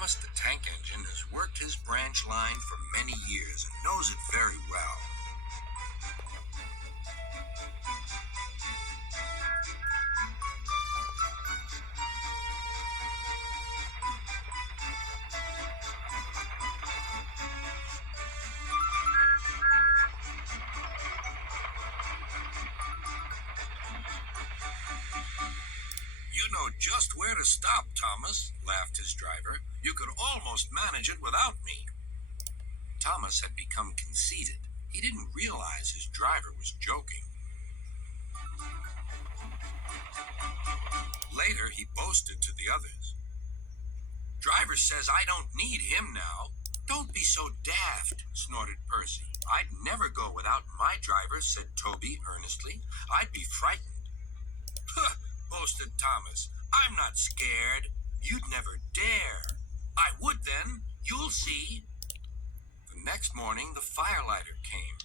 Thomas the Tank Engine has worked his branch line for many years and knows it very well. You know just where to stop, Thomas, laughed his driver. You could almost manage it without me. Thomas had become conceited. He didn't realize his driver was joking. Later, he boasted to the others. Driver says I don't need him now. Don't be so daft, snorted Percy. I'd never go without my driver, said Toby earnestly. I'd be frightened. Huh, boasted Thomas. I'm not scared. You'd never dare. I would then. You'll see. The next morning, the firelighter came.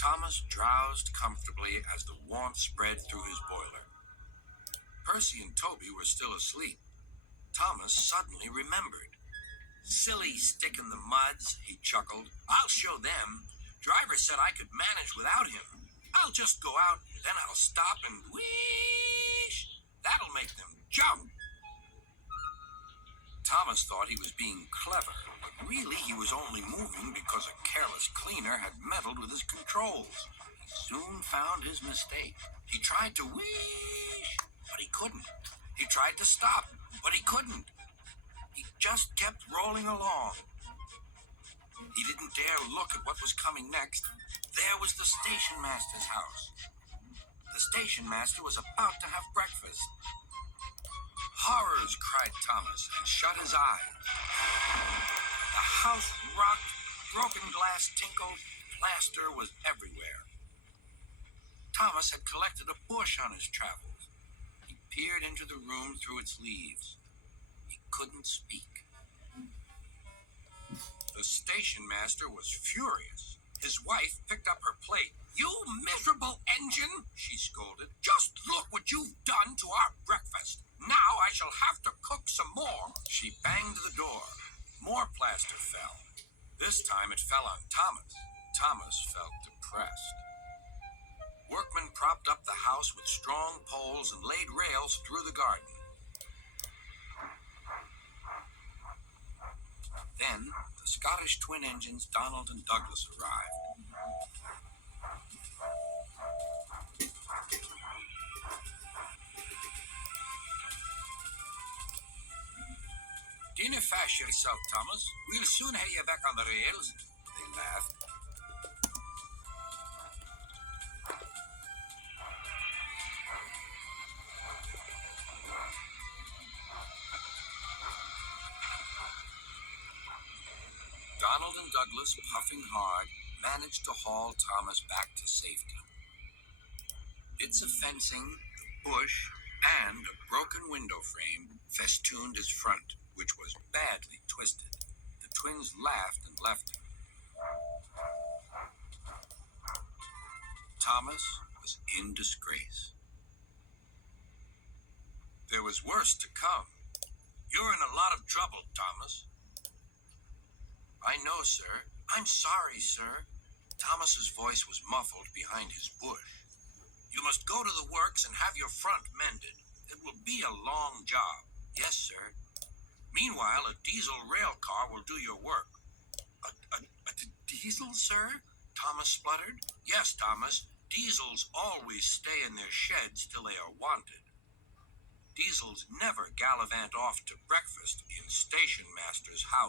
Thomas drowsed comfortably as the warmth spread through his boiler. Percy and Toby were still asleep. Thomas suddenly remembered. Silly stick in the muds, he chuckled. I'll show them. Driver said I could manage without him. I'll just go out, then I'll stop and whoosh. That'll make them jump. Thomas thought he was being clever, but really he was only moving because a careless cleaner had meddled with his controls. He soon found his mistake. He tried to whoosh, but he couldn't. He tried to stop, but he couldn't. He just kept rolling along. He didn't dare look at what was coming next. There was the station master's house. The station master was about to have breakfast. Horrors, cried Thomas, and shut his eyes. The house rocked, broken glass tinkled, plaster was everywhere. Thomas had collected a bush on his travels. He peered into the room through its leaves. He couldn't speak. The station master was furious. His wife picked up her plate. You miserable engine, she scolded. Just look what you've done to our breakfast. Now I shall have to cook some more. She banged the door. More plaster fell. This time it fell on Thomas. Thomas felt depressed. Workmen propped up the house with strong poles and laid rails through the garden. Then the Scottish twin engines Donald and Douglas arrived. Dinna fash yourself, Thomas. We'll soon have you back on the rails. They laughed. Donald and Douglas, puffing hard, managed to haul Thomas back to safety. Bits of fencing, the bush, and a broken window frame festooned his front, which was badly twisted. The twins laughed and left him. Thomas was in disgrace. There was worse to come. You're in a lot of trouble, Thomas. I know, sir. I'm sorry, sir. Thomas's voice was muffled behind his bush. You must go to the works and have your front mended. It will be a long job. Yes, sir. Meanwhile, a diesel rail car will do your work. A diesel, sir? Thomas spluttered. Yes, Thomas. Diesels always stay in their sheds till they are wanted. Diesels never gallivant off to breakfast in station master's house.